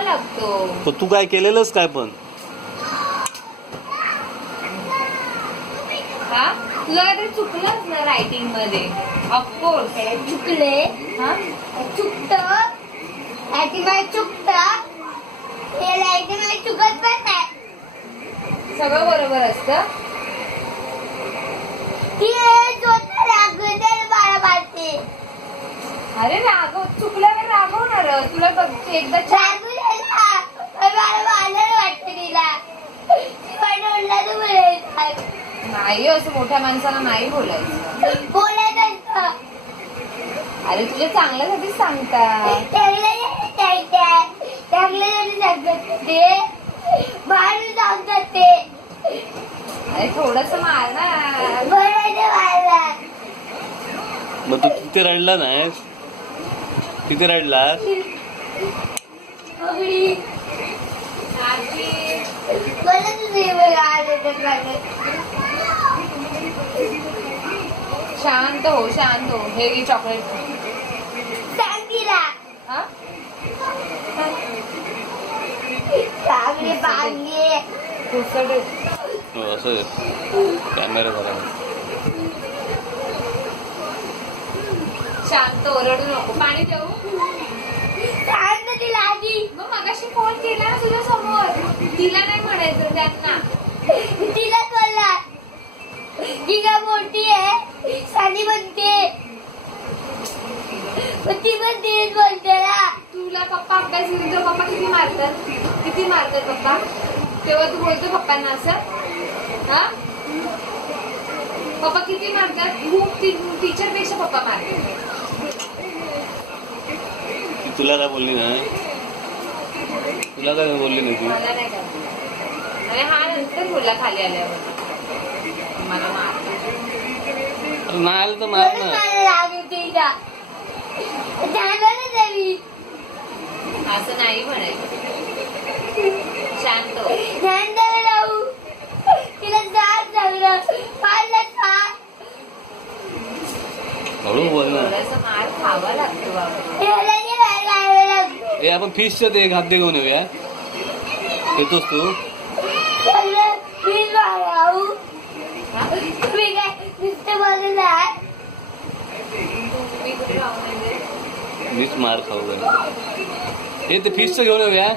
खावा लागतो. पण तू काय केलेलंस काय पण? हा तुला काहीतरी चुकलंच ना रायटिंग मध्ये. ऑफकोर्स चुकले. हा चुकत चुकत हे लाईटीमध्ये चुकत पण नाही. सगळं बरोबर असतं. ती स्वतः रागवते बाळा बाळते. अरे रागव चुकल्यावर रागवणार तुला एकदा रागवलेला बाळा बाळाला वाटतं तिला. ती पण ओरडला तर बोलायचं नाही असं मोठ्या माणसाला नाही बोलायचं. बोलायचं अरे तुझ्या चांगल्यासाठीच सांगतात. ते अरे थोडस मारणार. मग तू तिथे रडला नाहीस? तिथे रडलास? शांत हो शांत हो. हे घे चॉकलेट. हा घुसट. हो असं कॅमेरा झाला. शांत ओरडू नको. पाणी देऊ? मग मगाशी फोन केला ना तुझ्या समोर. तिला नाही म्हणायचं त्यांना. तिला बोलला ती काय मोठी आहे साडी म्हणते. ती पण तीच बोलते ना. तुला पप्पा अभ्यास घेऊन तर पप्पा किती मारतात पप्पा. तेव्हा तू बोलतो पप्पांना असं. हा पप्पा किती मारतात. खूप टीचर पेक्षा पप्पा मारतात. तुला काय बोलली नाही? तुला काय बोलली नाही ती? मला नाही करत. आणि हा नंतर बोलला खाली आल्यावर मला मार. अरे नाही आलं तर मार ना. असं नाही म्हणायचं. शांत हो. तिला जात लागलं हळू बोल ना. थोडासा मार खावा लागतो बाबा. ए आपण फिशच्या ते खाद्य घेऊन येऊया. येतोस तू? मीच मार खाऊ का? हे ते फिशचं घेऊन येऊया.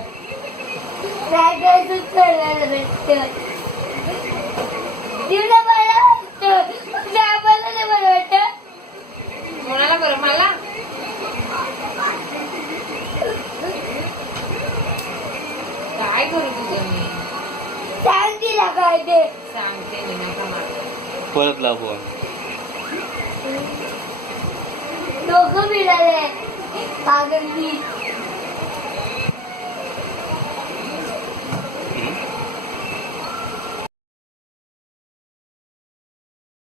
कोणाला बरं मला? काय करू तुझं मी? सांगते मी नका मार. परत लाव फोन. दोघं मिळाले पागल